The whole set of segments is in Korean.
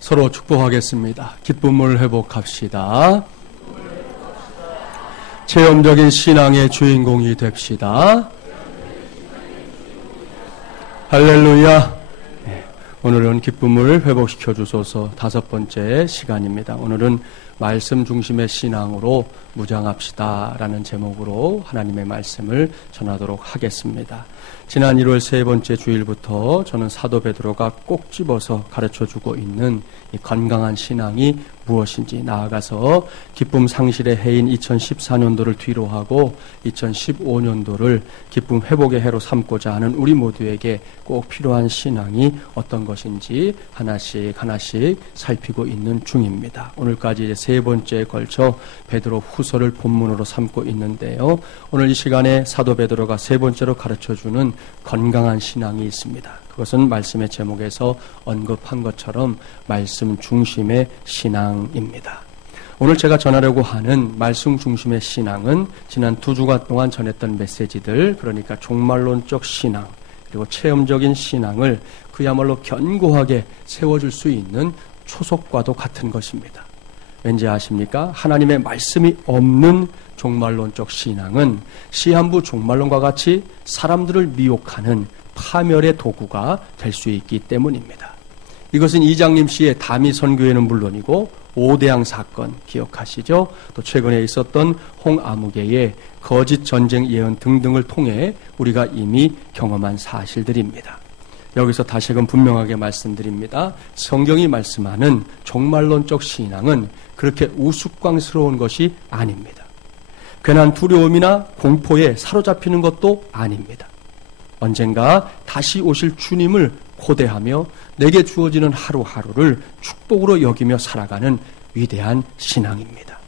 서로 축복하겠습니다. 기쁨을 회복합시다. 체험적인 신앙의 주인공이 됩시다. 할렐루야. 오늘은 기쁨을 회복시켜 주소서 5번째 시간입니다. 오늘은 말씀 중심의 신앙으로 무장합시다 라는 제목으로 하나님의 말씀을 전하도록 하겠습니다. 지난 1월 3번째 주일부터 저는 사도 베드로가 꼭 집어서 가르쳐주고 있는 이 건강한 신앙이 무엇인지, 나아가서 기쁨 상실의 해인 2014년도를 뒤로 하고 2015년도를 기쁨 회복의 해로 삼고자 하는 우리 모두에게 꼭 필요한 신앙이 어떤 것인지 하나씩 살피고 있는 중입니다. 오늘까지 이제 3번째에 걸쳐 베드로 후서를 본문으로 삼고 있는데요. 오늘 이 시간에 사도 베드로가 3번째로 가르쳐주는 건강한 신앙이 있습니다. 그것은 말씀의 제목에서 언급한 것처럼 말씀 중심의 신앙입니다. 오늘 제가 전하려고 하는 말씀 중심의 신앙은 지난 2주간 동안 전했던 메시지들, 그러니까 종말론적 신앙 그리고 체험적인 신앙을 그야말로 견고하게 세워줄 수 있는 초석과도 같은 것입니다. 왠지 아십니까? 하나님의 말씀이 없는 종말론적 신앙은 시한부 종말론과 같이 사람들을 미혹하는 파멸의 도구가 될 수 있기 때문입니다. 이것은 이장림 씨의 다미 선교회는 물론이고 오대양 사건 기억하시죠? 또 최근에 있었던 홍아무개의 거짓 전쟁 예언 등등을 통해 우리가 이미 경험한 사실들입니다. 여기서 다시금 분명하게 말씀드립니다. 성경이 말씀하는 종말론적 신앙은 그렇게 우스꽝스러운 것이 아닙니다. 괜한 두려움이나 공포에 사로잡히는 것도 아닙니다. 언젠가 다시 오실 주님을 고대하며 내게 주어지는 하루하루를 축복으로 여기며 살아가는 위대한 신앙입니다.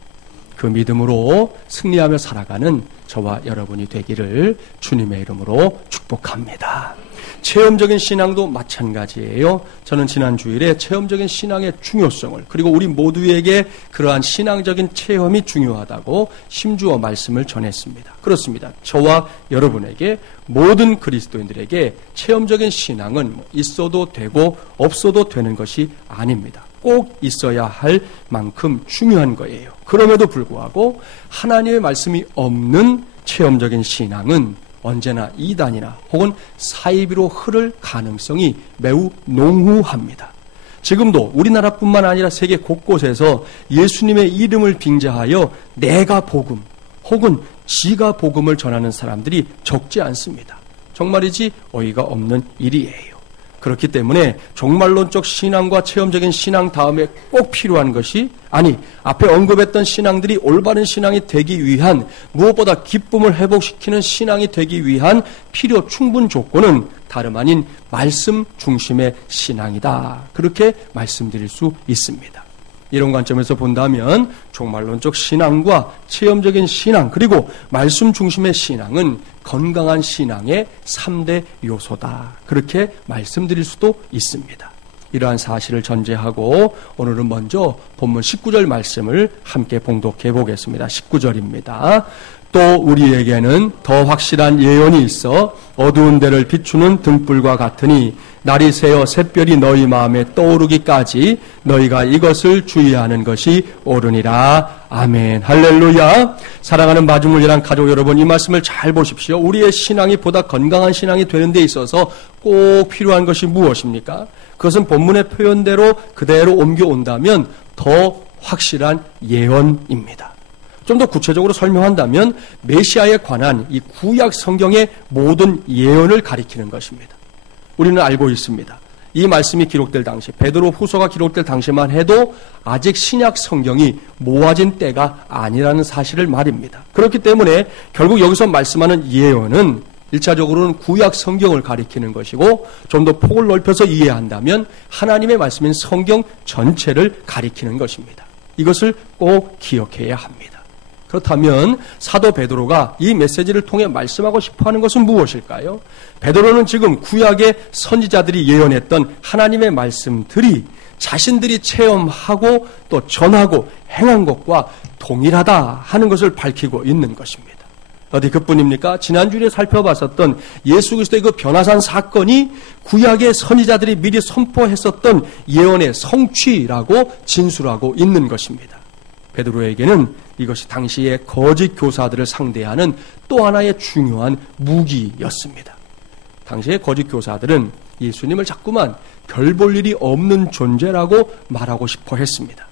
그 믿음으로 승리하며 살아가는 저와 여러분이 되기를 주님의 이름으로 축복합니다. 체험적인 신앙도 마찬가지예요. 저는 지난 주일에 체험적인 신앙의 중요성을, 그리고 우리 모두에게 그러한 신앙적인 체험이 중요하다고 심주어 말씀을 전했습니다. 그렇습니다. 저와 여러분에게, 모든 그리스도인들에게 체험적인 신앙은 있어도 되고 없어도 되는 것이 아닙니다. 꼭 있어야 할 만큼 중요한 거예요. 그럼에도 불구하고 하나님의 말씀이 없는 체험적인 신앙은 언제나 이단이나 혹은 사이비로 흐를 가능성이 매우 농후합니다. 지금도 우리나라뿐만 아니라 세계 곳곳에서 예수님의 이름을 빙자하여 내가 복음 혹은 지가 복음을 전하는 사람들이 적지 않습니다. 정말이지 어이가 없는 일이에요. 그렇기 때문에 종말론적 신앙과 체험적인 신앙 다음에 꼭 필요한 것이, 아니 앞에 언급했던 신앙들이 올바른 신앙이 되기 위한, 무엇보다 기쁨을 회복시키는 신앙이 되기 위한 필요 충분 조건은 다름 아닌 말씀 중심의 신앙이다. 그렇게 말씀드릴 수 있습니다. 이런 관점에서 본다면 종말론적 신앙과 체험적인 신앙 그리고 말씀 중심의 신앙은 건강한 신앙의 3대 요소다. 그렇게 말씀드릴 수도 있습니다. 이러한 사실을 전제하고 오늘은 먼저 본문 19절 말씀을 함께 봉독해 보겠습니다. 19절입니다. 또 우리에게는 더 확실한 예언이 있어 어두운 데를 비추는 등불과 같으니 날이 새어 샛별이 너희 마음에 떠오르기까지 너희가 이것을 주의하는 것이 옳으니라. 아멘. 할렐루야. 사랑하는 마중물이란 가족 여러분, 이 말씀을 잘 보십시오. 우리의 신앙이 보다 건강한 신앙이 되는 데 있어서 꼭 필요한 것이 무엇입니까? 그것은 본문의 표현대로 그대로 옮겨온다면 더 확실한 예언입니다. 좀 더 구체적으로 설명한다면 메시아에 관한 이 구약 성경의 모든 예언을 가리키는 것입니다. 우리는 알고 있습니다. 이 말씀이 기록될 당시, 베드로 후서가 기록될 당시만 해도 아직 신약 성경이 모아진 때가 아니라는 사실을 말입니다. 그렇기 때문에 결국 여기서 말씀하는 예언은 1차적으로는 구약 성경을 가리키는 것이고, 좀 더 폭을 넓혀서 이해한다면 하나님의 말씀인 성경 전체를 가리키는 것입니다. 이것을 꼭 기억해야 합니다. 그렇다면 사도 베드로가 이 메시지를 통해 말씀하고 싶어하는 것은 무엇일까요? 베드로는 지금 구약의 선지자들이 예언했던 하나님의 말씀들이 자신들이 체험하고 또 전하고 행한 것과 동일하다 하는 것을 밝히고 있는 것입니다. 어디 그뿐입니까? 지난주에 살펴봤었던 예수 그리스도의 그 변화산 사건이 구약의 선지자들이 미리 선포했었던 예언의 성취라고 진술하고 있는 것입니다. 베드로에게는 이것이 당시의 거짓 교사들을 상대하는 또 하나의 중요한 무기였습니다. 당시의 거짓 교사들은 예수님을 자꾸만 별 볼 일이 없는 존재라고 말하고 싶어 했습니다.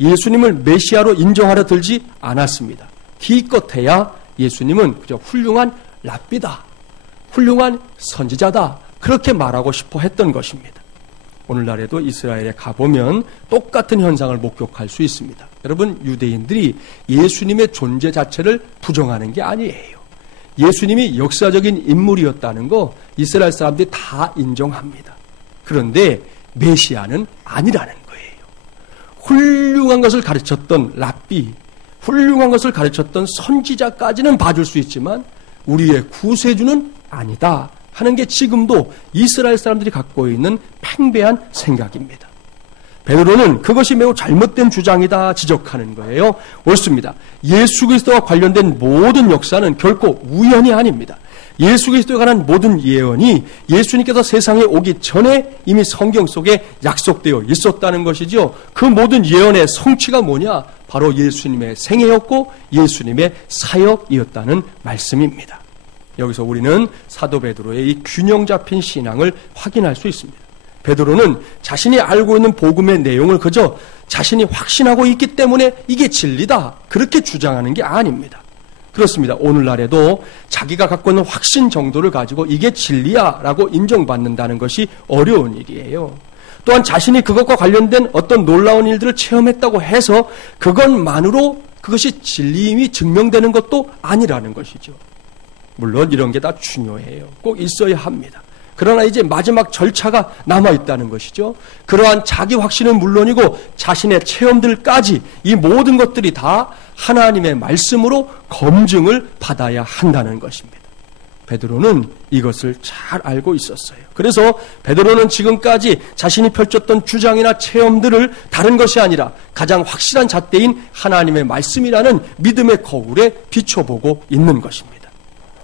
예수님을 메시아로 인정하려 들지 않았습니다. 기껏해야 예수님은 그저 훌륭한 랍비다, 훌륭한 선지자다, 그렇게 말하고 싶어 했던 것입니다. 오늘날에도 이스라엘에 가보면 똑같은 현상을 목격할 수 있습니다. 여러분, 유대인들이 예수님의 존재 자체를 부정하는 게 아니에요. 예수님이 역사적인 인물이었다는 거 이스라엘 사람들이 다 인정합니다. 그런데 메시아는 아니라는 거예요. 훌륭한 것을 가르쳤던 랍비, 훌륭한 것을 가르쳤던 선지자까지는 봐줄 수 있지만 우리의 구세주는 아니다 하는 게 지금도 이스라엘 사람들이 갖고 있는 팽배한 생각입니다. 베드로는 그것이 매우 잘못된 주장이다 지적하는 거예요. 옳습니다. 예수 그리스도와 관련된 모든 역사는 결코 우연이 아닙니다. 예수 그리스도에 관한 모든 예언이 예수님께서 세상에 오기 전에 이미 성경 속에 약속되어 있었다는 것이죠. 그 모든 예언의 성취가 뭐냐? 바로 예수님의 생애였고 예수님의 사역이었다는 말씀입니다. 여기서 우리는 사도 베드로의 이 균형 잡힌 신앙을 확인할 수 있습니다. 베드로는 자신이 알고 있는 복음의 내용을 그저 자신이 확신하고 있기 때문에 이게 진리다, 그렇게 주장하는 게 아닙니다. 그렇습니다. 오늘날에도 자기가 갖고 있는 확신 정도를 가지고 이게 진리야 라고 인정받는다는 것이 어려운 일이에요. 또한 자신이 그것과 관련된 어떤 놀라운 일들을 체험했다고 해서 그것만으로 그것이 진리임이 증명되는 것도 아니라는 것이죠. 물론 이런 게 다 중요해요. 꼭 있어야 합니다. 그러나 이제 마지막 절차가 남아있다는 것이죠. 그러한 자기 확신은 물론이고 자신의 체험들까지 이 모든 것들이 다 하나님의 말씀으로 검증을 받아야 한다는 것입니다. 베드로는 이것을 잘 알고 있었어요. 그래서 베드로는 지금까지 자신이 펼쳤던 주장이나 체험들을 다른 것이 아니라 가장 확실한 잣대인 하나님의 말씀이라는 믿음의 거울에 비춰보고 있는 것입니다.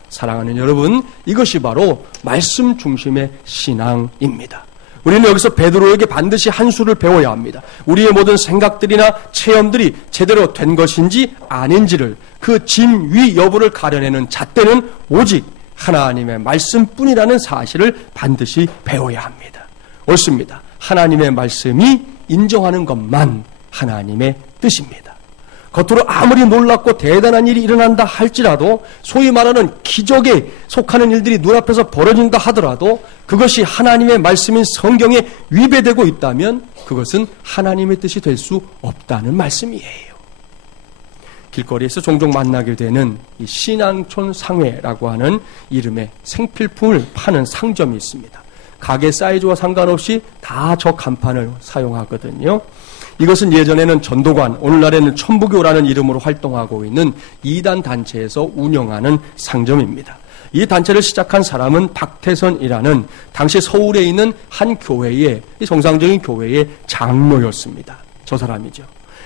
사랑하는 여러분, 이것이 바로 말씀 중심의 신앙입니다. 우리는 여기서 베드로에게 반드시 한 수를 배워야 합니다. 우리의 모든 생각들이나 체험들이 제대로 된 것인지 아닌지를, 그 진위 여부를 가려내는 잣대는 오직 하나님의 말씀뿐이라는 사실을 반드시 배워야 합니다. 옳습니다. 하나님의 말씀이 인정하는 것만 하나님의 뜻입니다. 겉으로 아무리 놀랍고 대단한 일이 일어난다 할지라도, 소위 말하는 기적에 속하는 일들이 눈앞에서 벌어진다 하더라도 그것이 하나님의 말씀인 성경에 위배되고 있다면 그것은 하나님의 뜻이 될 수 없다는 말씀이에요. 길거리에서 종종 만나게 되는 이 신앙촌 상회라고 하는 이름의 생필품을 파는 상점이 있습니다. 가게 사이즈와 상관없이 다 저 간판을 사용하거든요. 이것은 예전에는 전도관, 오늘날에는 천부교라는 이름으로 활동하고 있는 이단 단체에서 운영하는 상점입니다. 이 단체를 시작한 사람은 박태선이라는 당시 서울에 있는 한 교회의, 정상적인 교회의 장로였습니다. 저 사람이죠.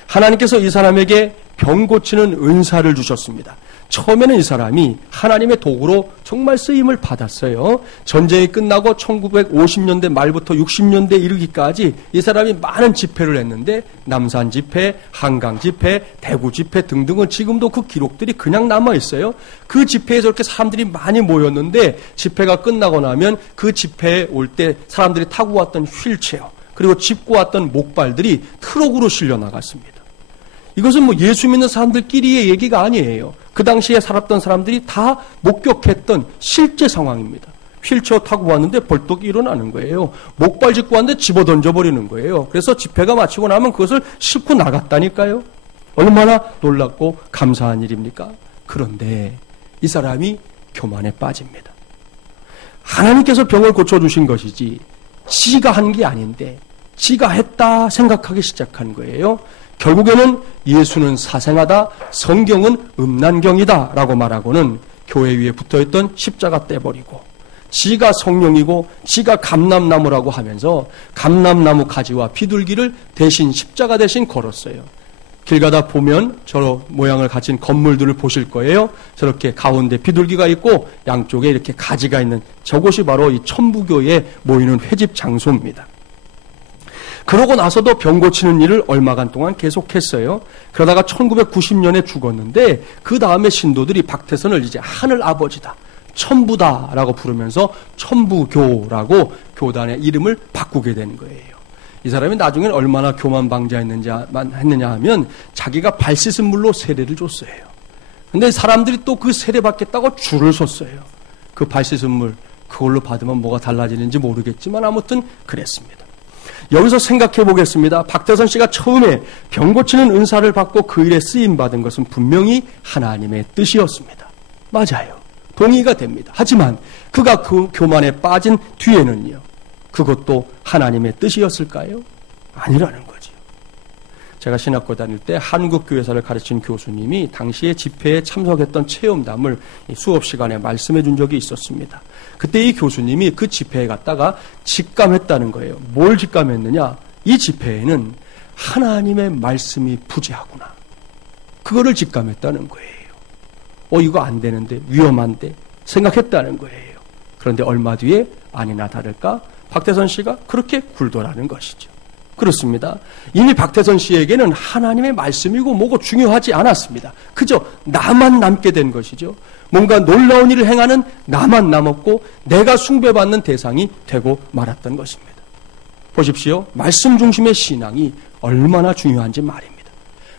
하나님께서 이 사람에게 병 고치는 은사를 주셨습니다. 처음에는 이 사람이 하나님의 도구로 정말 쓰임을 받았어요. 전쟁이 끝나고 1950년대 말부터 60년대 이르기까지 이 사람이 많은 집회를 했는데, 남산 집회, 한강 집회, 대구 집회 등등은 지금도 그 기록들이 그냥 남아있어요. 그 집회에 저렇게 사람들이 많이 모였는데, 집회가 끝나고 나면 그 집회에 올 때 사람들이 타고 왔던 휠체어, 그리고 짚고 왔던 목발들이 트럭으로 실려 나갔습니다. 이것은 뭐 예수 믿는 사람들끼리의 얘기가 아니에요. 그 당시에 살았던 사람들이 다 목격했던 실제 상황입니다. 휠체어 타고 왔는데 벌떡 일어나는 거예요. 목발 짚고 왔는데 집어 던져버리는 거예요. 그래서 집회가 마치고 나면 그것을 싣고 나갔다니까요. 얼마나 놀랍고 감사한 일입니까? 그런데 이 사람이 교만에 빠집니다. 하나님께서 병을 고쳐주신 것이지 지가 한 게 아닌데 지가 했다 생각하기 시작한 거예요. 결국에는 예수는 사생하다, 성경은 음란경이다 라고 말하고는 교회 위에 붙어있던 십자가 떼버리고, 지가 성령이고 지가 감람나무라고 하면서 감람나무 가지와 비둘기를 대신 십자가 대신 걸었어요. 길 가다 보면 저 모양을 가진 건물들을 보실 거예요. 저렇게 가운데 비둘기가 있고 양쪽에 이렇게 가지가 있는 저곳이 바로 이 천부교에 모이는 회집 장소입니다. 그러고 나서도 병 고치는 일을 얼마간 동안 계속했어요. 그러다가 1990년에 죽었는데 그 다음에 신도들이 박태선을 이제 하늘 아버지다, 천부다라고 부르면서 천부교라고 교단의 이름을 바꾸게 된 거예요. 이 사람이 나중엔 얼마나 교만방자했느냐 하면 자기가 발 씻은 물로 세례를 줬어요. 근데 사람들이 또 그 세례 받겠다고 줄을 섰어요. 그 발 씻은 물 그걸로 받으면 뭐가 달라지는지 모르겠지만 아무튼 그랬습니다. 여기서 생각해 보겠습니다. 박태선 씨가 처음에 병 고치는 은사를 받고 그 일에 쓰임받은 것은 분명히 하나님의 뜻이었습니다. 맞아요. 동의가 됩니다. 하지만 그가 그 교만에 빠진 뒤에는요, 그것도 하나님의 뜻이었을까요? 아니라는 거죠. 제가 신학교 다닐 때 한국교회사를 가르친 교수님이 당시에 집회에 참석했던 체험담을 수업 시간에 말씀해 준 적이 있었습니다. 그때 이 교수님이 그 집회에 갔다가 직감했다는 거예요. 뭘 직감했느냐? 이 집회에는 하나님의 말씀이 부재하구나. 그거를 직감했다는 거예요. 이거 안 되는데, 위험한데 생각했다는 거예요. 그런데 얼마 뒤에 아니나 다를까 박태선 씨가 그렇게 굴도라는 것이죠. 그렇습니다. 이미 박태선 씨에게는 하나님의 말씀이고 뭐고 중요하지 않았습니다. 그저 나만 남게 된 것이죠. 뭔가 놀라운 일을 행하는 나만 남았고 내가 숭배받는 대상이 되고 말았던 것입니다. 보십시오. 말씀 중심의 신앙이 얼마나 중요한지 말입니다.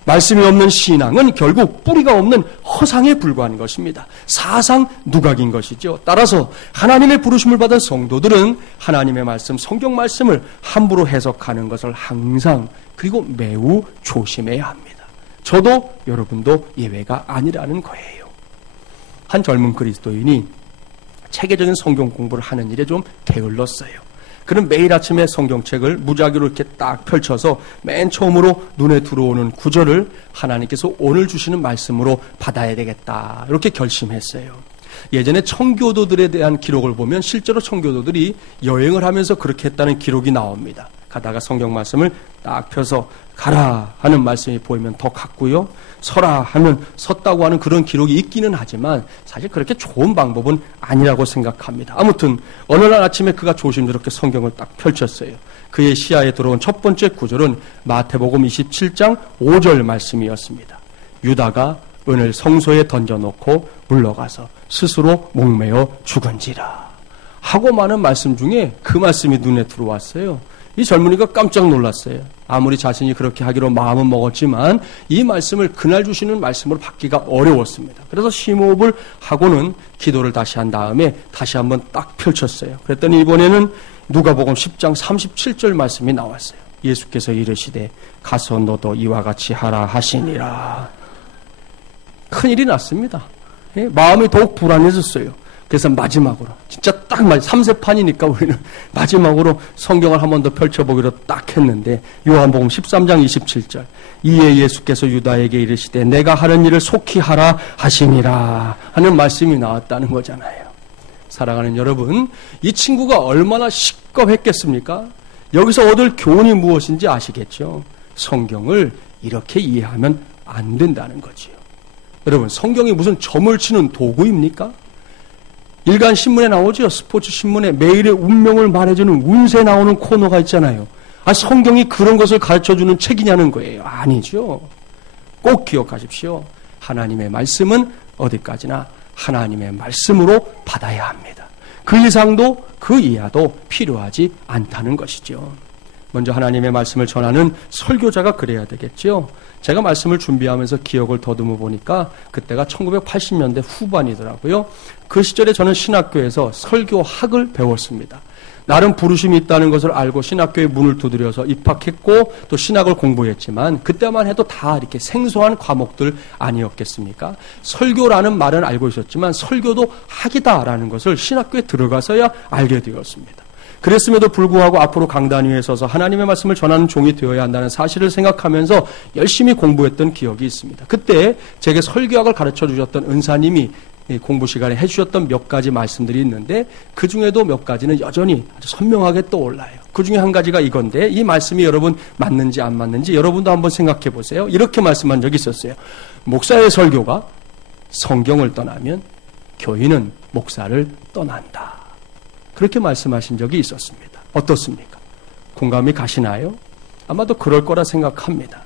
말씀이 없는 신앙은 결국 뿌리가 없는 허상에 불과한 것입니다. 사상 누각인 것이죠. 따라서 하나님의 부르심을 받은 성도들은 하나님의 말씀, 성경 말씀을 함부로 해석하는 것을 항상 그리고 매우 조심해야 합니다. 저도 여러분도 예외가 아니라는 거예요. 한 젊은 그리스도인이 체계적인 성경 공부를 하는 일에 좀 게을렀어요. 그는 매일 아침에 성경책을 무작위로 이렇게 딱 펼쳐서 맨 처음으로 눈에 들어오는 구절을 하나님께서 오늘 주시는 말씀으로 받아야 되겠다, 이렇게 결심했어요. 예전에 청교도들에 대한 기록을 보면 실제로 청교도들이 여행을 하면서 그렇게 했다는 기록이 나옵니다. 가다가 성경 말씀을 딱 펴서 가라 하는 말씀이 보이면 더 갔고요, 서라 하면 섰다고 하는 그런 기록이 있기는 하지만 사실 그렇게 좋은 방법은 아니라고 생각합니다. 아무튼 어느 날 아침에 그가 조심스럽게 성경을 딱 펼쳤어요. 그의 시야에 들어온 첫 번째 구절은 마태복음 27장 5절 말씀이었습니다. 유다가 은을 성소에 던져놓고 물러가서 스스로 목매어 죽은지라 하고 많은 말씀 중에 그 말씀이 눈에 들어왔어요. 이 젊은이가 깜짝 놀랐어요. 아무리 자신이 그렇게 하기로 마음은 먹었지만 이 말씀을 그날 주시는 말씀으로 받기가 어려웠습니다. 그래서 심호흡을 하고는 기도를 다시 한 다음에 다시 한번 딱 펼쳤어요. 그랬더니 이번에는 누가복음 10장 37절 말씀이 나왔어요. 예수께서 이르시되 가서 너도 이와 같이 하라 하시니라. 큰일이 났습니다. 마음이 더욱 불안해졌어요. 그래서 마지막으로 진짜 딱 3세판이니까 우리는 마지막으로 성경을 한 번 더 펼쳐보기로 딱 했는데 요한복음 13장 27절 이에 예수께서 유다에게 이르시되 내가 하는 일을 속히 하라 하시니라 하는 말씀이 나왔다는 거잖아요. 사랑하는 여러분, 이 친구가 얼마나 시겁했겠습니까? 여기서 얻을 교훈이 무엇인지 아시겠죠? 성경을 이렇게 이해하면 안 된다는 거지요. 여러분, 성경이 무슨 점을 치는 도구입니까? 일간 신문에 나오죠. 스포츠 신문에 매일의 운명을 말해주는 운세 나오는 코너가 있잖아요. 성경이 그런 것을 가르쳐주는 책이냐는 거예요. 아니죠. 꼭 기억하십시오. 하나님의 말씀은 어디까지나 하나님의 말씀으로 받아야 합니다. 그 이상도 그 이하도 필요하지 않다는 것이죠. 먼저 하나님의 말씀을 전하는 설교자가 그래야 되겠죠. 제가 말씀을 준비하면서 기억을 더듬어 보니까 그때가 1980년대 후반이더라고요. 그 시절에 저는 신학교에서 설교학을 배웠습니다. 나름 부르심이 있다는 것을 알고 신학교에 문을 두드려서 입학했고 또 신학을 공부했지만 그때만 해도 다 이렇게 생소한 과목들 아니었겠습니까? 설교라는 말은 알고 있었지만 설교도 학이다라는 것을 신학교에 들어가서야 알게 되었습니다. 그랬음에도 불구하고 앞으로 강단 위에 서서 하나님의 말씀을 전하는 종이 되어야 한다는 사실을 생각하면서 열심히 공부했던 기억이 있습니다. 그때 제게 설교학을 가르쳐 주셨던 은사님이 공부 시간에 해주셨던 몇 가지 말씀들이 있는데 그 중에도 몇 가지는 여전히 아주 선명하게 떠올라요. 그 중에 한 가지가 이건데 이 말씀이 여러분 맞는지 안 맞는지 여러분도 한번 생각해 보세요. 이렇게 말씀한 적이 있었어요. 목사의 설교가 성경을 떠나면 교인은 목사를 떠난다. 그렇게 말씀하신 적이 있었습니다. 어떻습니까? 공감이 가시나요? 아마도 그럴 거라 생각합니다.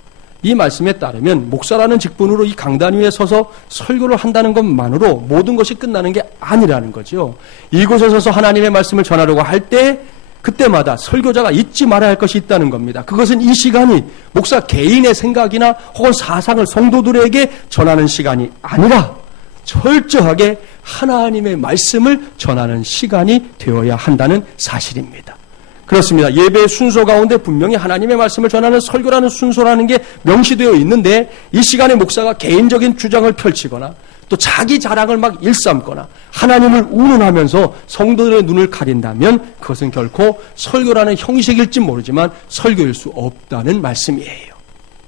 이 말씀에 따르면 목사라는 직분으로 이 강단 위에 서서 설교를 한다는 것만으로 모든 것이 끝나는 게 아니라는 거죠. 이곳에 서서 하나님의 말씀을 전하려고 할 때 그때마다 설교자가 잊지 말아야 할 것이 있다는 겁니다. 그것은 이 시간이 목사 개인의 생각이나 혹은 사상을 성도들에게 전하는 시간이 아니라 철저하게 하나님의 말씀을 전하는 시간이 되어야 한다는 사실입니다. 그렇습니다. 예배의 순서 가운데 분명히 하나님의 말씀을 전하는 설교라는 순서라는 게 명시되어 있는데 이 시간에 목사가 개인적인 주장을 펼치거나 또 자기 자랑을 막 일삼거나 하나님을 운운하면서 성도들의 눈을 가린다면 그것은 결코 설교라는 형식일지 모르지만 설교일 수 없다는 말씀이에요.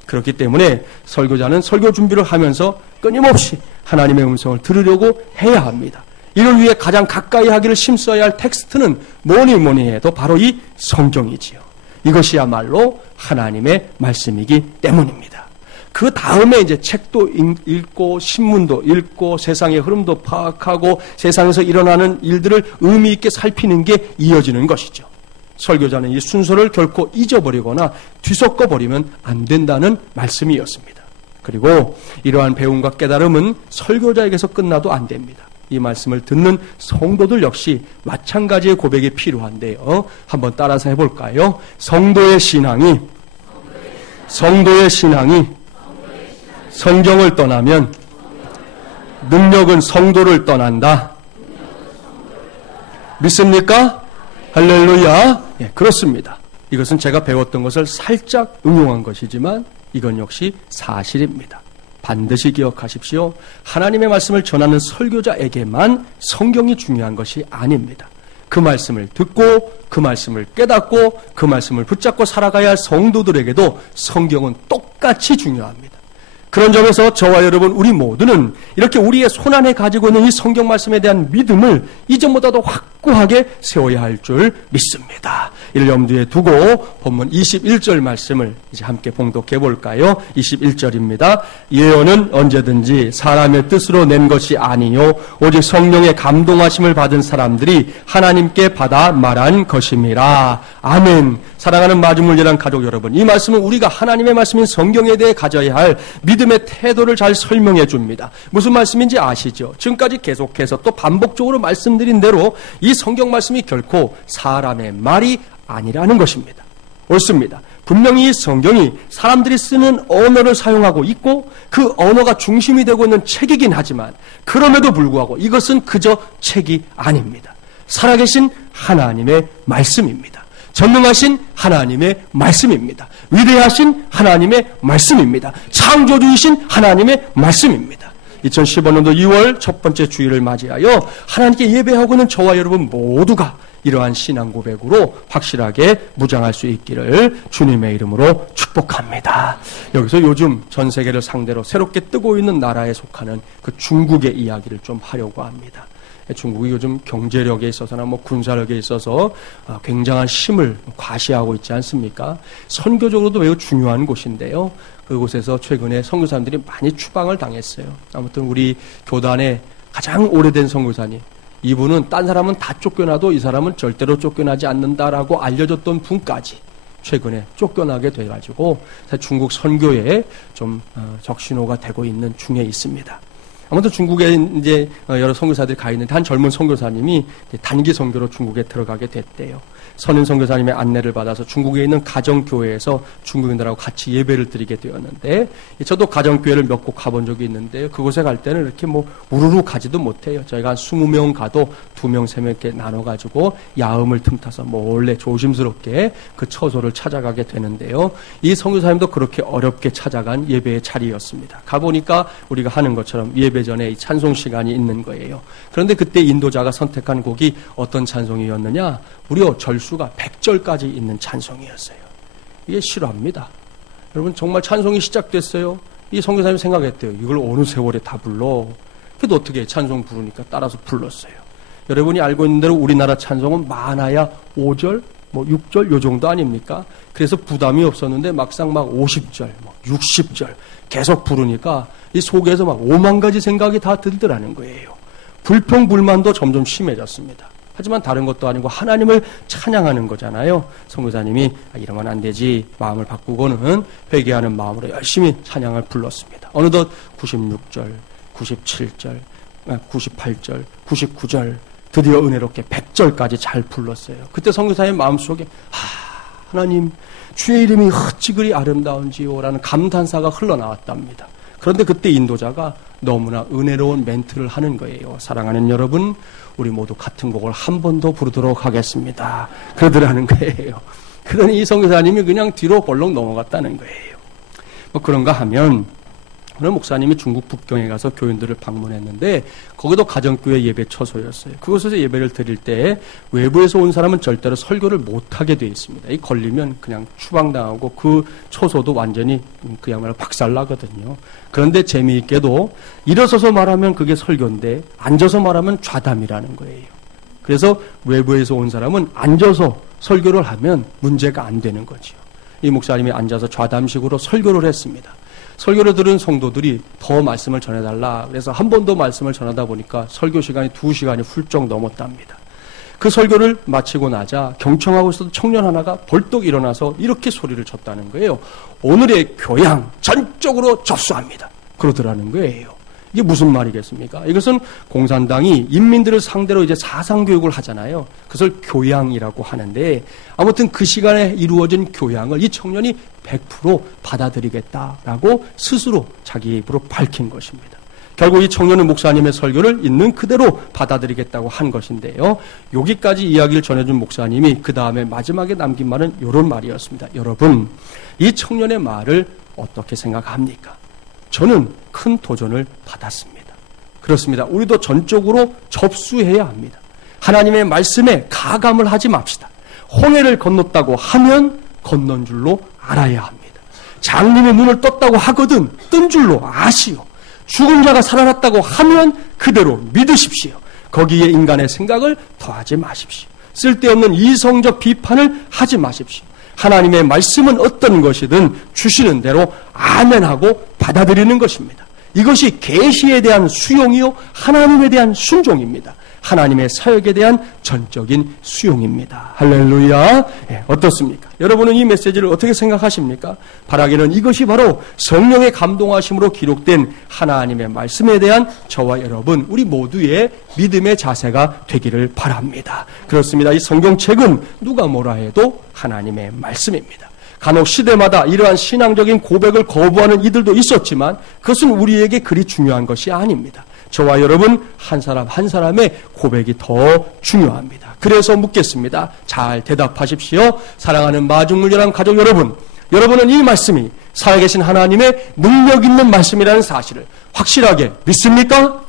그렇기 때문에 설교자는 설교 준비를 하면서 끊임없이 하나님의 음성을 들으려고 해야 합니다. 이를 위해 가장 가까이 하기를 힘써야 할 텍스트는 뭐니 해도 바로 이 성경이지요. 이것이야말로 하나님의 말씀이기 때문입니다. 그 다음에 이제 책도 읽고 신문도 읽고 세상의 흐름도 파악하고 세상에서 일어나는 일들을 의미 있게 살피는 게 이어지는 것이죠. 설교자는 이 순서를 결코 잊어버리거나 뒤섞어버리면 안 된다는 말씀이었습니다. 그리고 이러한 배움과 깨달음은 설교자에게서 끝나도 안 됩니다. 이 말씀을 듣는 성도들 역시 마찬가지의 고백이 필요한데요. 한번 따라서 해볼까요? 성도의 신앙이 성경을 떠나면 능력은 성도를 떠난다. 믿습니까? 할렐루야. 예, 그렇습니다. 이것은 제가 배웠던 것을 살짝 응용한 것이지만 이건 역시 사실입니다. 반드시 기억하십시오. 하나님의 말씀을 전하는 설교자에게만 성경이 중요한 것이 아닙니다. 그 말씀을 듣고 그 말씀을 깨닫고 그 말씀을 붙잡고 살아가야 할 성도들에게도 성경은 똑같이 중요합니다. 그런 점에서 저와 여러분 우리 모두는 이렇게 우리의 손안에 가지고 있는 이 성경 말씀에 대한 믿음을 이전보다도 확고하게 세워야 할 줄 믿습니다. 이를 염두에 두고 본문 21절 말씀을 이제 함께 봉독해 볼까요? 21절입니다. 예언은 언제든지 사람의 뜻으로 낸 것이 아니요 오직 성령의 감동하심을 받은 사람들이 하나님께 받아 말한 것임이라. 아멘. 사랑하는 마중물리란 가족 여러분, 이 말씀은 우리가 하나님의 말씀인 성경에 대해 가져야 할 믿음의 태도를 잘 설명해 줍니다. 무슨 말씀인지 아시죠? 지금까지 계속해서 또 반복적으로 말씀드린 대로 이 성경 말씀이 결코 사람의 말이 아니라는 것입니다. 옳습니다. 분명히 이 성경이 사람들이 쓰는 언어를 사용하고 있고 그 언어가 중심이 되고 있는 책이긴 하지만 그럼에도 불구하고 이것은 그저 책이 아닙니다. 살아계신 하나님의 말씀입니다. 전능하신 하나님의 말씀입니다. 위대하신 하나님의 말씀입니다. 창조주이신 하나님의 말씀입니다. 2015년도 2월 첫 번째 주일을 맞이하여 하나님께 예배하고 있는 저와 여러분 모두가 이러한 신앙 고백으로 확실하게 무장할 수 있기를 주님의 이름으로 축복합니다. 여기서 요즘 전 세계를 상대로 새롭게 뜨고 있는 나라에 속하는 그 중국의 이야기를 좀 하려고 합니다. 중국이 요즘 경제력에 있어서나 군사력에 있어서 굉장한 힘을 과시하고 있지 않습니까? 선교적으로도 매우 중요한 곳인데요. 그곳에서 최근에 선교사님들이 많이 추방을 당했어요. 아무튼 우리 교단의 가장 오래된 선교사님, 이분은 딴 사람은 다 쫓겨나도 이 사람은 절대로 쫓겨나지 않는다라고 알려졌던 분까지 최근에 쫓겨나게 돼가지고 중국 선교에 좀 적신호가 되고 있는 중에 있습니다. 아무튼 중국에 이제 여러 선교사들이 가 있는데 한 젊은 선교사님이 단기 선교로 중국에 들어가게 됐대요. 선인 선교사님의 안내를 받아서 중국에 있는 가정교회에서 중국인들하고 같이 예배를 드리게 되었는데 저도 가정교회를 몇 곳 가본 적이 있는데 그곳에 갈 때는 이렇게 우르르 가지도 못해요. 저희가 한 20명 가도 2명, 3명 이렇게 나눠가지고 야음을 틈타서 몰래 조심스럽게 그 처소를 찾아가게 되는데요. 이 선교사님도 그렇게 어렵게 찾아간 예배의 자리였습니다. 가보니까 우리가 하는 것처럼 예배 전에 이 찬송 시간이 있는 거예요. 그런데 그때 인도자가 선택한 곡이 어떤 찬송이었느냐? 무려 절수가 100절까지 있는 찬송이었어요. 이게 실화입니다. 여러분 정말 찬송이 시작됐어요. 이 선교사님이 생각했대요. 이걸 어느 세월에 다 불러. 그래도 어떻게 찬송 부르니까 따라서 불렀어요. 여러분이 알고 있는 대로 우리나라 찬송은 많아야 5절, 뭐 6절 요 정도 아닙니까? 그래서 부담이 없었는데 막상 막 50절, 60절 계속 부르니까 이 속에서 막 5만 가지 생각이 다 들더라는 거예요. 불평불만도 점점 심해졌습니다. 하지만 다른 것도 아니고 하나님을 찬양하는 거잖아요. 선교사님이 이러면 안 되지 마음을 바꾸고는 회개하는 마음으로 열심히 찬양을 불렀습니다. 어느덧 96절, 97절, 98절, 99절 드디어 은혜롭게 100절까지 잘 불렀어요. 그때 선교사님 마음속에 하나님 주의 이름이 어찌 그리 아름다운지요 라는 감탄사가 흘러나왔답니다. 그런데 그때 인도자가 너무나 은혜로운 멘트를 하는 거예요. 사랑하는 여러분, 우리 모두 같은 곡을 한 번 더 부르도록 하겠습니다. 그러더라는 거예요. 그러니 이 선교사님이 그냥 뒤로 벌렁 넘어갔다는 거예요. 뭐 그런가 하면 오늘 목사님이 중국 북경에 가서 교인들을 방문했는데 거기도 가정교회 예배 처소였어요. 그곳에서 예배를 드릴 때 외부에서 온 사람은 절대로 설교를 못하게 돼 있습니다. 이 걸리면 그냥 추방당하고 그 처소도 완전히 그야말로 박살나거든요. 그런데 재미있게도 일어서서 말하면 그게 설교인데 앉아서 말하면 좌담이라는 거예요. 그래서 외부에서 온 사람은 앉아서 설교를 하면 문제가 안 되는 거죠. 이 목사님이 앉아서 좌담식으로 설교를 했습니다. 설교를 들은 성도들이 더 말씀을 전해달라. 그래서 한 번 더 말씀을 전하다 보니까 설교 시간이 2시간이 훌쩍 넘었답니다. 그 설교를 마치고 나자 경청하고 있었던 청년 하나가 벌떡 일어나서 이렇게 소리를 쳤다는 거예요. 오늘의 교양 전적으로 접수합니다. 그러더라는 거예요. 이게 무슨 말이겠습니까? 이것은 공산당이 인민들을 상대로 이제 사상교육을 하잖아요. 그것을 교양이라고 하는데 아무튼 그 시간에 이루어진 교양을 이 청년이 100% 받아들이겠다라고 스스로 자기 입으로 밝힌 것입니다. 결국 이 청년은 목사님의 설교를 있는 그대로 받아들이겠다고 한 것인데요. 여기까지 이야기를 전해준 목사님이 그 다음에 마지막에 남긴 말은 이런 말이었습니다. 여러분, 이 청년의 말을 어떻게 생각합니까? 저는 큰 도전을 받았습니다. 그렇습니다. 우리도 전적으로 접수해야 합니다. 하나님의 말씀에 가감을 하지 맙시다. 홍해를 건넜다고 하면 건넌 줄로 알아야 합니다. 장님의 눈을 떴다고 하거든 뜬 줄로 아시오. 죽은 자가 살아났다고 하면 그대로 믿으십시오. 거기에 인간의 생각을 더하지 마십시오. 쓸데없는 이성적 비판을 하지 마십시오. 하나님의 말씀은 어떤 것이든 주시는 대로 아멘하고 받아들이는 것입니다. 이것이 계시에 대한 수용이요 하나님에 대한 순종입니다. 하나님의 사역에 대한 전적인 수용입니다. 할렐루야. 어떻습니까? 여러분은 이 메시지를 어떻게 생각하십니까? 바라기는 이것이 바로 성령의 감동하심으로 기록된 하나님의 말씀에 대한 저와 여러분 우리 모두의 믿음의 자세가 되기를 바랍니다. 그렇습니다. 이 성경책은 누가 뭐라 해도 하나님의 말씀입니다. 간혹 시대마다 이러한 신앙적인 고백을 거부하는 이들도 있었지만 그것은 우리에게 그리 중요한 것이 아닙니다. 저와 여러분 한 사람 한 사람의 고백이 더 중요합니다. 그래서 묻겠습니다. 잘 대답하십시오. 사랑하는 마중물연합 가족 여러분, 여러분은 이 말씀이 살아계신 하나님의 능력 있는 말씀이라는 사실을 확실하게 믿습니까?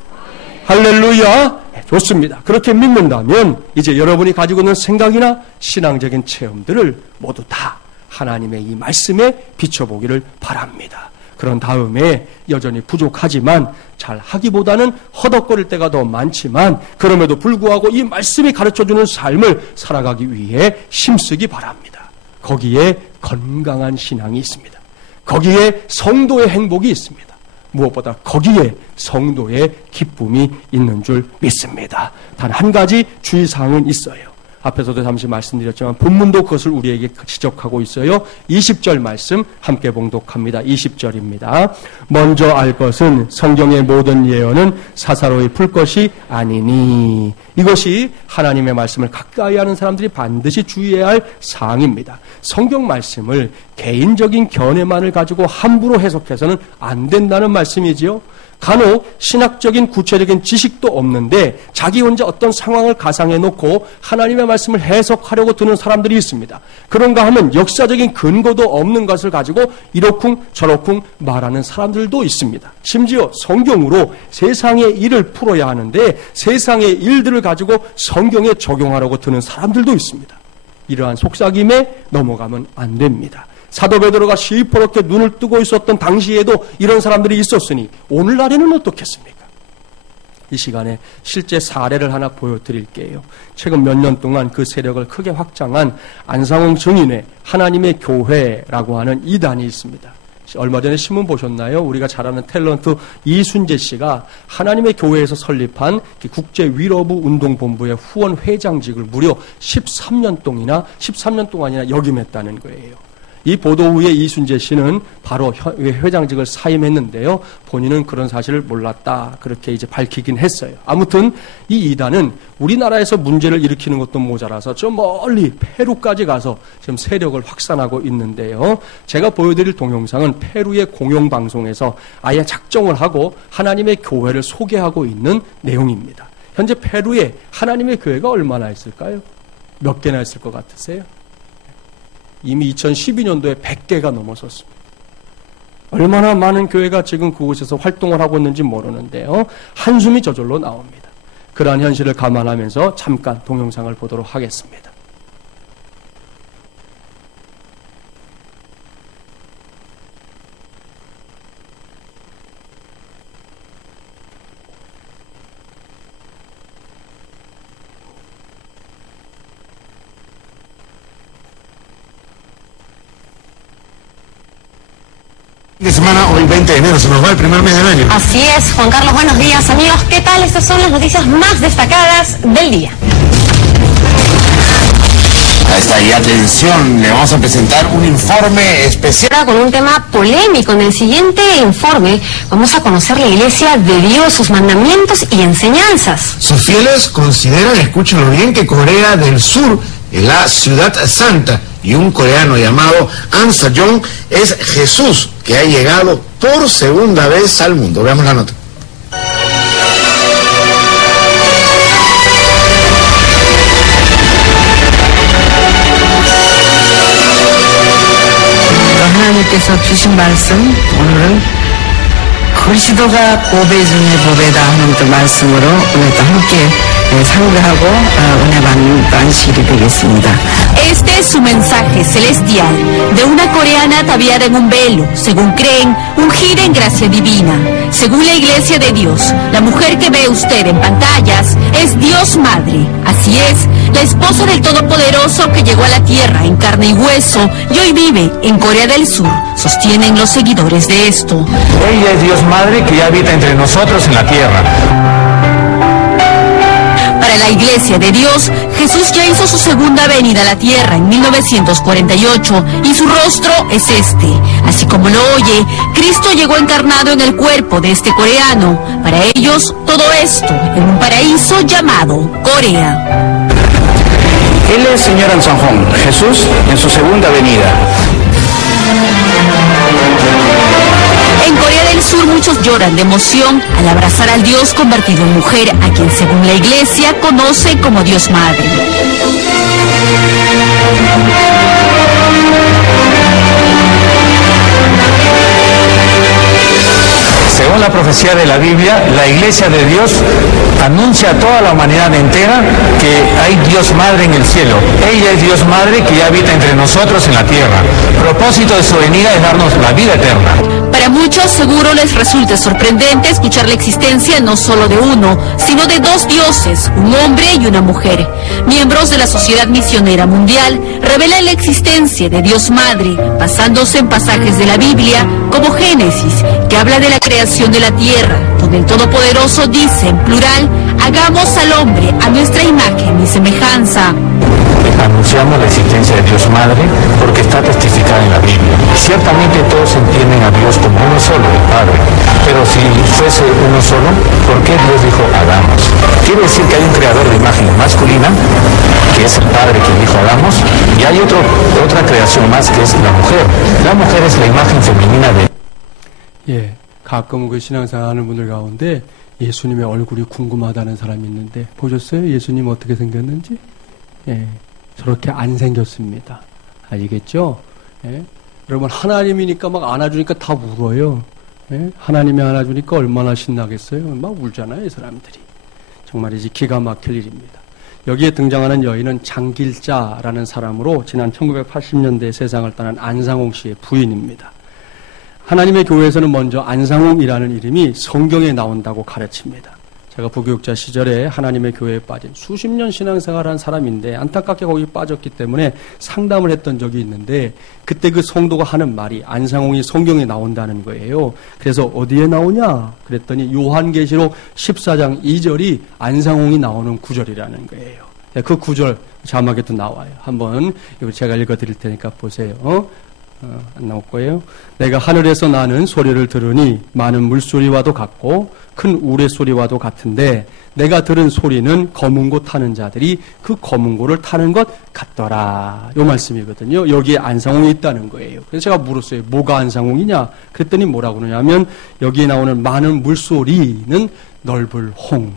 할렐루야. 좋습니다. 그렇게 믿는다면 이제 여러분이 가지고 있는 생각이나 신앙적인 체험들을 모두 다 하나님의 이 말씀에 비춰보기를 바랍니다. 그런 다음에 여전히 부족하지만 잘 하기보다는 허덕거릴 때가 더 많지만 그럼에도 불구하고 이 말씀이 가르쳐주는 삶을 살아가기 위해 힘쓰기 바랍니다. 거기에 건강한 신앙이 있습니다. 거기에 성도의 행복이 있습니다. 무엇보다 거기에 성도의 기쁨이 있는 줄 믿습니다. 단 한 가지 주의사항은 있어요. 앞에서도 잠시 말씀드렸지만 본문도 그것을 우리에게 지적하고 있어요. 20절 말씀 함께 봉독합니다. 20절입니다. 먼저 알 것은 성경의 모든 예언은 사사로이 풀 것이 아니니. 이것이 하나님의 말씀을 가까이 하는 사람들이 반드시 주의해야 할 사항입니다. 성경 말씀을 개인적인 견해만을 가지고 함부로 해석해서는 안 된다는 말씀이지요. 간혹 신학적인 구체적인 지식도 없는데 자기 혼자 어떤 상황을 가상해 놓고 하나님의 말씀을 해석하려고 드는 사람들이 있습니다. 그런가 하면 역사적인 근거도 없는 것을 가지고 이러쿵 저러쿵 말하는 사람들도 있습니다. 심지어 성경으로 세상의 일을 풀어야 하는데 세상의 일들을 가지고 성경에 적용하려고 드는 사람들도 있습니다. 이러한 속삭임에 넘어가면 안 됩니다. 사도 베드로가 시퍼렇게 눈을 뜨고 있었던 당시에도 이런 사람들이 있었으니 오늘날에는 어떻겠습니까? 이 시간에 실제 사례를 하나 보여드릴게요. 최근 몇 년 동안 그 세력을 크게 확장한 안상홍 증인회 하나님의 교회라고 하는 이단이 있습니다. 얼마 전에 신문 보셨나요? 우리가 잘 아는 탤런트 이순재 씨가 하나님의 교회에서 설립한 국제위러브운동본부의 후원 회장직을 무려 13년 동안이나 역임했다는 거예요. 이 보도 후에 이순재 씨는 바로 회장직을 사임했는데요. 본인은 그런 사실을 몰랐다. 그렇게 이제 밝히긴 했어요. 아무튼 이 이단은 우리나라에서 문제를 일으키는 것도 모자라서 저 멀리 페루까지 가서 지금 세력을 확산하고 있는데요. 제가 보여드릴 동영상은 페루의 공영방송에서 아예 작정을 하고 하나님의 교회를 소개하고 있는 내용입니다. 현재 페루에 하나님의 교회가 얼마나 있을까요? 몇 개나 있을 것 같으세요? 이미 2012년도에 100개가 넘어섰습니다. 얼마나 많은 교회가 지금 그곳에서 활동을 하고 있는지 모르는데요. 한숨이 저절로 나옵니다. 그러한 현실을 감안하면서 잠깐 동영상을 보도록 하겠습니다. De semana, hoy 20 de enero, se nos va el primer mes del año. Así es, Juan Carlos, buenos días amigos, ¿qué tal? Estas son las noticias más destacadas del día. Ahí está, y atención, le vamos a presentar un informe especial. Ahora con un tema polémico, en el siguiente informe vamos a conocer la Iglesia de Dios, sus mandamientos y enseñanzas. Sus fieles consideran, escúchenlo bien, que Corea del Sur es la ciudad santa y un coreano llamado An Sa-yong es Jesús, que ha llegado por segunda vez al mundo. Veamos la nota. 하나님께서 주신 말씀, 오늘은 그리스도가 보배 중에 보배다 하는 그 말씀으로 오늘도 함께 상대하고 은혜 받는 시일이 되겠습니다. Este es su mensaje celestial de una coreana ataviada en un velo, según creen, ungida en gracia divina. Según la Iglesia de Dios, la mujer que ve usted en pantallas es Dios Madre. Así es, la esposa del Todopoderoso que llegó a la tierra en carne y hueso y hoy vive en Corea del Sur, sostienen los seguidores de esto. Ella es Dios Madre que ya habita entre nosotros en la tierra. Para la Iglesia de Dios, Jesús ya hizo su segunda venida a la tierra en 1948 y su rostro es este. Así como lo oye, Cristo llegó encarnado en el cuerpo de este coreano. Para ellos, todo esto en un paraíso llamado Corea. Él es señor An Sa-yong, Jesús en su segunda venida. En Corea del Sur muchos lloran de emoción al abrazar al Dios convertido en mujer, a quien según la Iglesia conoce como Dios Madre. Según la profecía de la Biblia, la Iglesia de Dios anuncia a toda la humanidad entera que hay Dios Madre en el cielo. Ella es Dios Madre que ya habita entre nosotros en la tierra. El propósito de su venida es darnos la vida eterna. Para muchos seguro les resulte sorprendente escuchar la existencia no solo de uno, sino de dos dioses, un hombre y una mujer. Miembros de la Sociedad Misionera Mundial revelan la existencia de Dios Madre, basándose en pasajes de la Biblia como Génesis, que habla de la creación de la tierra, donde el Todopoderoso dice en plural, hagamos al hombre a nuestra imagen y semejanza. Anunciamos la existencia de Dios Madre porque está testificada en la Biblia. Ciertamente todos entienden a Dios como uno solo, el Padre. Pero si fuese uno solo, ¿por qué Dios dijo hagamos? Quiere decir que hay un creador de imagen masculina, que es el Padre quien dijo hagamos, y hay otra creación más que es la mujer. La mujer es la imagen femenina de... 예, 가끔 그 신앙생활하는 분들 가운데 예수님의 얼굴이 궁금하다는 사람이 있는데 보셨어요? 예수님 어떻게 생겼는지? 예, 저렇게 안 생겼습니다. 아시겠죠? 예? 여러분 하나님이니까 막 안아주니까 다 울어요. 예? 하나님이 안아주니까 얼마나 신나겠어요? 막 울잖아요, 이 사람들이. 정말이지 기가 막힐 일입니다. 여기에 등장하는 여인은 장길자라는 사람으로 지난 1980년대 세상을 떠난 안상홍 씨의 부인입니다. 하나님의 교회에서는 먼저 안상홍이라는 이름이 성경에 나온다고 가르칩니다. 제가 부교육자 시절에 하나님의 교회에 빠진 수십 년 신앙생활한 사람인데 안타깝게 거기 빠졌기 때문에 상담을 했던 적이 있는데 그때 그 성도가 하는 말이 안상홍이 성경에 나온다는 거예요. 그래서 어디에 나오냐? 그랬더니 요한계시록 14장 2절이 안상홍이 나오는 구절이라는 거예요. 그 구절 자막에도 나와요. 한번 제가 읽어드릴 테니까 보세요. 안 나올 거예요. 내가 하늘에서 나는 소리를 들으니 많은 물소리와도 같고 큰 우레소리와도 같은데 내가 들은 소리는 검은 고 타는 자들이 그 검은 고를 타는 것 같더라. 요 말씀이거든요. 여기에 안상홍이 있다는 거예요. 그래서 제가 물었어요. 뭐가 안상홍이냐? 그랬더니 뭐라고 그러냐면 여기에 나오는 많은 물소리는 넓을 홍.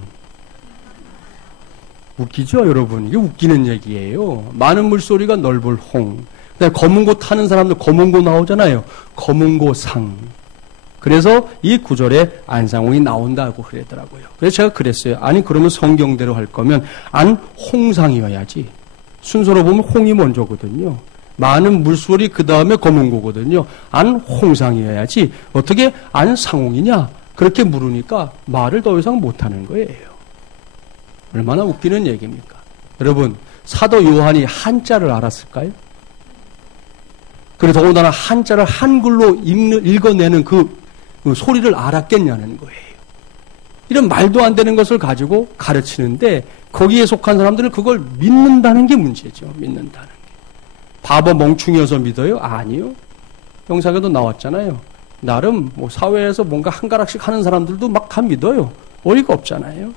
웃기죠, 여러분? 이게 웃기는 얘기예요. 많은 물소리가 넓을 홍. 검은고 타는 사람들 검은고 나오잖아요. 검은고 상. 그래서 이 구절에 안상홍이 나온다고 그러더라고요. 그래서 제가 그랬어요. 아니 그러면 성경대로 할 거면 안홍상이어야지. 순서로 보면 홍이 먼저거든요. 많은 물소리 그 다음에 검은고거든요. 안홍상이어야지. 어떻게 안상홍이냐? 그렇게 물으니까 말을 더 이상 못하는 거예요. 얼마나 웃기는 얘기입니까? 여러분 사도 요한이 한자를 알았을까요? 그리고 더군다나 한자를 한글로 읽어내는 그 소리를 알았겠냐는 거예요. 이런 말도 안 되는 것을 가지고 가르치는데 거기에 속한 사람들은 그걸 믿는다는 게 문제죠. 믿는다는 게. 바보 멍충이어서 믿어요? 아니요. 영상에도 나왔잖아요. 나름 뭐 사회에서 뭔가 한 가락씩 하는 사람들도 막 다 믿어요. 어이가 없잖아요.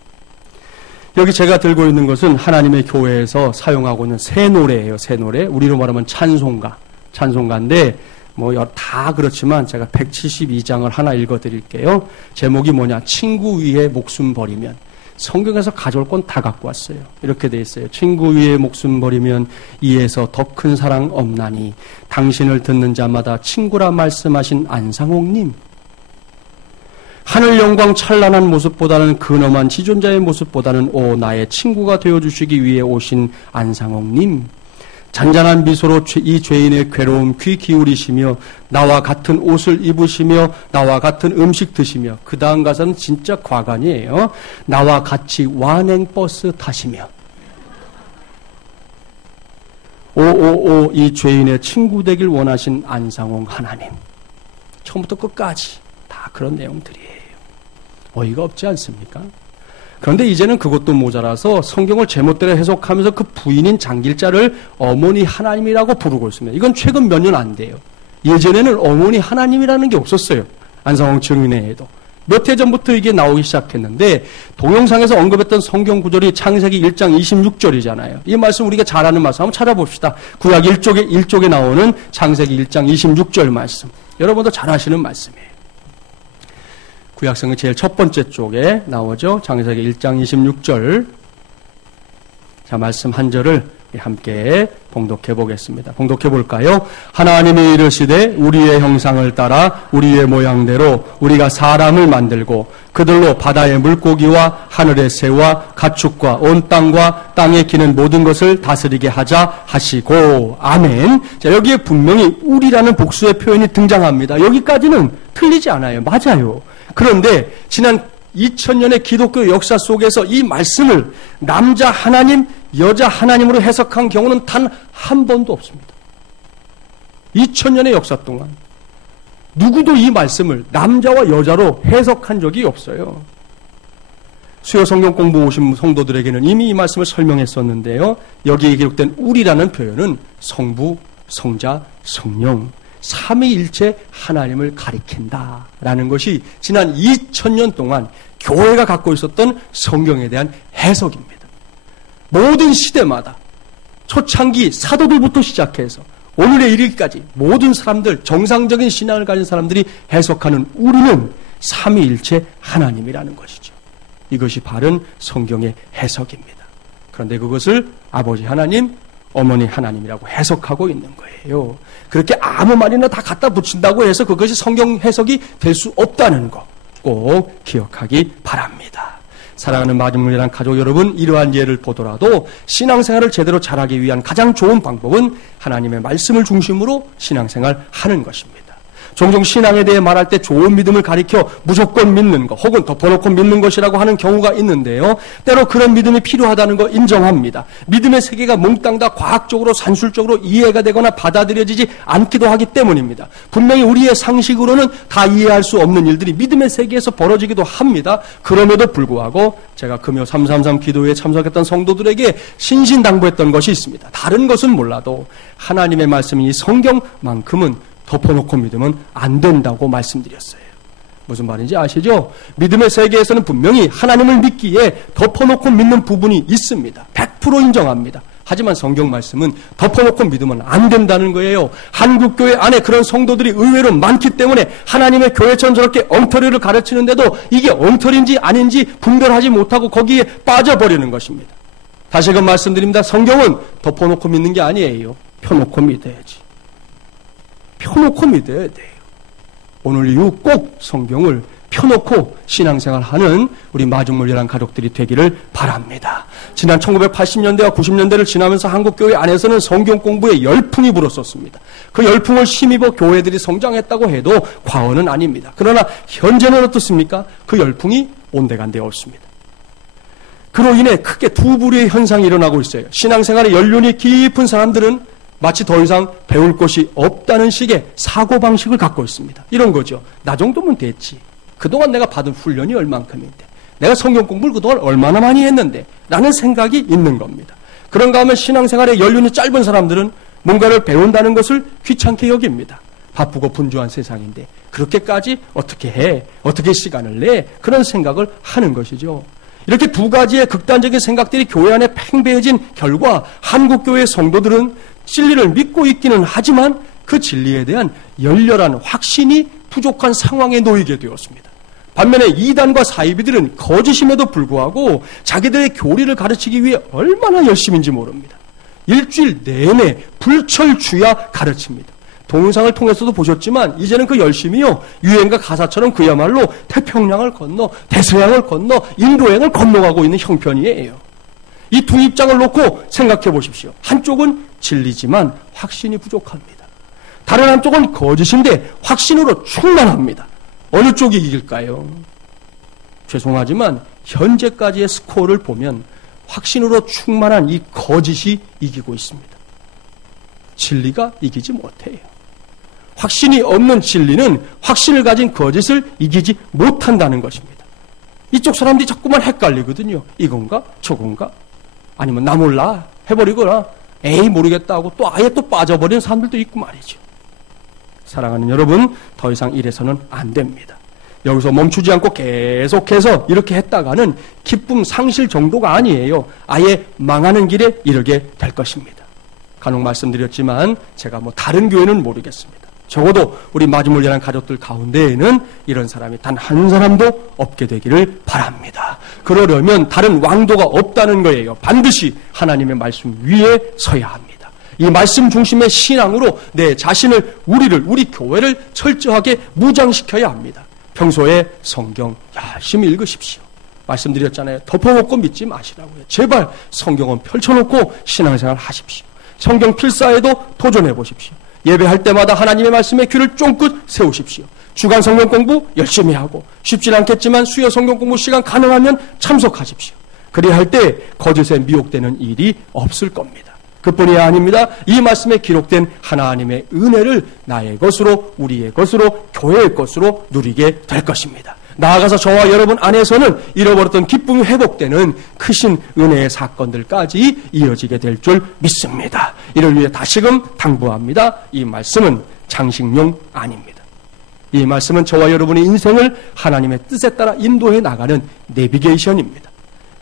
여기 제가 들고 있는 것은 하나님의 교회에서 사용하고 있는 새 노래예요. 새 노래. 우리로 말하면 찬송가인데 뭐 다 그렇지만 제가 172장을 하나 읽어드릴게요. 제목이 뭐냐? 친구 위에 목숨 버리면. 성경에서 가져올 건 다 갖고 왔어요. 이렇게 돼 있어요. 친구 위에 목숨 버리면 이에서 더 큰 사랑 없나니 당신을 듣는 자마다 친구라 말씀하신 안상홍님. 하늘 영광 찬란한 모습보다는 근엄한 지존자의 모습보다는 오 나의 친구가 되어주시기 위해 오신 안상홍님. 잔잔한 미소로 이 죄인의 괴로움 귀 기울이시며 나와 같은 옷을 입으시며 나와 같은 음식 드시며 그 다음 가사는 진짜 과간이에요. 나와 같이 완행버스 타시며 오오오 이 죄인의 친구 되길 원하신 안상홍 하나님. 처음부터 끝까지 다 그런 내용들이에요. 어이가 없지 않습니까? 그런데 이제는 그것도 모자라서 성경을 제멋대로 해석하면서 그 부인인 장길자를 어머니 하나님이라고 부르고 있습니다. 이건 최근 몇 년 안 돼요. 예전에는 어머니 하나님이라는 게 없었어요. 안상홍 증인회에도. 몇 해 전부터 이게 나오기 시작했는데 동영상에서 언급했던 성경 구절이 창세기 1장 26절이잖아요. 이 말씀 우리가 잘 아는 말씀 한번 찾아봅시다. 구약 1쪽에 나오는 창세기 1장 26절 말씀. 여러분도 잘 아시는 말씀이에요. 구약성의 제일 첫 번째 쪽에 나오죠. 창세기 1장 26절. 자, 말씀 한 절을 함께 봉독해 보겠습니다. 봉독해 볼까요? 하나님이 이르시되 우리의 형상을 따라 우리의 모양대로 우리가 사람을 만들고 그들로 바다의 물고기와 하늘의 새와 가축과 온 땅과 땅에 기는 모든 것을 다스리게 하자 하시고 아멘. 자, 여기에 분명히 우리라는 복수의 표현이 등장합니다. 여기까지는 틀리지 않아요. 맞아요. 그런데 지난 2000년의 기독교 역사 속에서 이 말씀을 남자 하나님, 여자 하나님으로 해석한 경우는 단 한 번도 없습니다. 2000년의 역사 동안 누구도 이 말씀을 남자와 여자로 해석한 적이 없어요. 수요 성경 공부 오신 성도들에게는 이미 이 말씀을 설명했었는데요. 여기에 기록된 우리라는 표현은 성부, 성자, 성령 삼위일체 하나님을 가리킨다라는 것이 지난 2000년 동안 교회가 갖고 있었던 성경에 대한 해석입니다. 모든 시대마다 초창기 사도들부터 시작해서 오늘에 이르기까지 모든 사람들, 정상적인 신앙을 가진 사람들이 해석하는 우리는 삼위일체 하나님이라는 것이죠. 이것이 바른 성경의 해석입니다. 그런데 그것을 아버지 하나님, 어머니 하나님이라고 해석하고 있는 거예요. 그렇게 아무 말이나 다 갖다 붙인다고 해서 그것이 성경 해석이 될 수 없다는 거 꼭 기억하기 바랍니다. 사랑하는 마중물이란 가족 여러분, 이러한 예를 보더라도 신앙생활을 제대로 잘하기 위한 가장 좋은 방법은 하나님의 말씀을 중심으로 신앙생활 하는 것입니다. 종종 신앙에 대해 말할 때 좋은 믿음을 가리켜 무조건 믿는 것 혹은 덮어놓고 믿는 것이라고 하는 경우가 있는데요. 때로 그런 믿음이 필요하다는 거 인정합니다. 믿음의 세계가 몽땅 다 과학적으로 산술적으로 이해가 되거나 받아들여지지 않기도 하기 때문입니다. 분명히 우리의 상식으로는 다 이해할 수 없는 일들이 믿음의 세계에서 벌어지기도 합니다. 그럼에도 불구하고 제가 금요 333 기도회에 참석했던 성도들에게 신신당부했던 것이 있습니다. 다른 것은 몰라도 하나님의 말씀인 이 성경만큼은 덮어놓고 믿으면 안 된다고 말씀드렸어요. 무슨 말인지 아시죠? 믿음의 세계에서는 분명히 하나님을 믿기에 덮어놓고 믿는 부분이 있습니다. 100% 인정합니다. 하지만 성경 말씀은 덮어놓고 믿으면 안 된다는 거예요. 한국교회 안에 그런 성도들이 의외로 많기 때문에 하나님의 교회처럼 저렇게 엉터리를 가르치는데도 이게 엉터리인지 아닌지 분별하지 못하고 거기에 빠져버리는 것입니다. 다시금 말씀드립니다. 성경은 덮어놓고 믿는 게 아니에요. 펴놓고 믿어야지. 펴놓고 믿어야 돼요. 오늘 이후 꼭 성경을 펴놓고 신앙생활하는 우리 마중물려란 가족들이 되기를 바랍니다. 지난 1980년대와 90년대를 지나면서 한국교회 안에서는 성경 공부에 열풍이 불었었습니다. 그 열풍을 힘입어 교회들이 성장했다고 해도 과언은 아닙니다. 그러나 현재는 어떻습니까? 그 열풍이 온데간데 없습니다. 그로 인해 크게 두 부류의 현상이 일어나고 있어요. 신앙생활에 연륜이 깊은 사람들은 마치 더 이상 배울 것이 없다는 식의 사고방식을 갖고 있습니다. 이런 거죠. 나 정도면 됐지. 그동안 내가 받은 훈련이 얼만큼인데, 내가 성경 공부를 그동안 얼마나 많이 했는데 라는 생각이 있는 겁니다. 그런가 하면 신앙생활에 연륜이 짧은 사람들은 뭔가를 배운다는 것을 귀찮게 여깁니다. 바쁘고 분주한 세상인데 그렇게까지 어떻게 해? 어떻게 시간을 내? 그런 생각을 하는 것이죠. 이렇게 두 가지의 극단적인 생각들이 교회 안에 팽배해진 결과 한국교회 성도들은 진리를 믿고 있기는 하지만 그 진리에 대한 열렬한 확신이 부족한 상황에 놓이게 되었습니다. 반면에 이단과 사이비들은 거짓임에도 불구하고 자기들의 교리를 가르치기 위해 얼마나 열심인지 모릅니다. 일주일 내내 불철주야 가르칩니다. 동영상을 통해서도 보셨지만 이제는 그 열심이요 유행가 가사처럼 그야말로 태평양을 건너 대서양을 건너 인도양을 건너가고 있는 형편이에요. 이 두 입장을 놓고 생각해 보십시오. 한쪽은 진리지만 확신이 부족합니다. 다른 한쪽은 거짓인데 확신으로 충만합니다. 어느 쪽이 이길까요? 죄송하지만 현재까지의 스코어를 보면 확신으로 충만한 이 거짓이 이기고 있습니다. 진리가 이기지 못해요. 확신이 없는 진리는 확신을 가진 거짓을 이기지 못한다는 것입니다. 이쪽 사람들이 자꾸만 헷갈리거든요. 이건가? 저건가? 아니면 나 몰라 해버리거나 에이 모르겠다 하고 또 아예 또 빠져버리는 사람들도 있고 말이죠. 사랑하는 여러분, 더 이상 이래서는 안 됩니다. 여기서 멈추지 않고 계속해서 이렇게 했다가는 기쁨 상실 정도가 아니에요. 아예 망하는 길에 이르게 될 것입니다. 간혹 말씀드렸지만 제가 다른 교회는 모르겠습니다. 적어도 우리 마중물려란 가족들 가운데에는 이런 사람이 단 한 사람도 없게 되기를 바랍니다. 그러려면 다른 왕도가 없다는 거예요. 반드시 하나님의 말씀 위에 서야 합니다. 이 말씀 중심의 신앙으로 내 자신을, 우리 교회를 철저하게 무장시켜야 합니다. 평소에 성경 열심히 읽으십시오. 말씀드렸잖아요. 덮어놓고 믿지 마시라고요. 제발 성경은 펼쳐놓고 신앙생활 하십시오. 성경 필사에도 도전해 보십시오. 예배할 때마다 하나님의 말씀에 귀를 쫑긋 세우십시오. 주간 성경 공부 열심히 하고, 쉽진 않겠지만 수요 성경 공부 시간 가능하면 참석하십시오. 그래야 할 때 거짓에 미혹되는 일이 없을 겁니다. 그뿐이 아닙니다. 이 말씀에 기록된 하나님의 은혜를 나의 것으로, 우리의 것으로, 교회의 것으로 누리게 될 것입니다. 나아가서 저와 여러분 안에서는 잃어버렸던 기쁨이 회복되는 크신 은혜의 사건들까지 이어지게 될 줄 믿습니다. 이를 위해 다시금 당부합니다. 이 말씀은 장식용 아닙니다. 이 말씀은 저와 여러분의 인생을 하나님의 뜻에 따라 인도해 나가는 내비게이션입니다.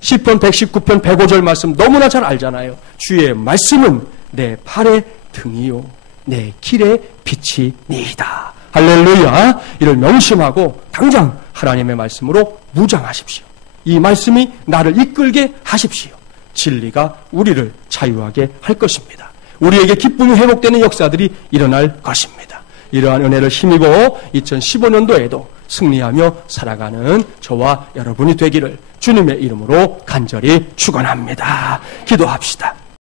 시편 119편 105절 말씀 너무나 잘 알잖아요. 주의 말씀은 내 발의 등이요 내 길의 빛이니이다. 할렐루야. 이를 명심하고 당장 하나님의 말씀으로 무장하십시오. 이 말씀이 나를 이끌게 하십시오. 진리가 우리를 자유하게 할 것입니다. 우리에게 기쁨이 회복되는 역사들이 일어날 것입니다. 이러한 은혜를 힘입어 2015년도에도 승리하며 살아가는 저와 여러분이 되기를 주님의 이름으로 간절히 축원합니다. 기도합시다.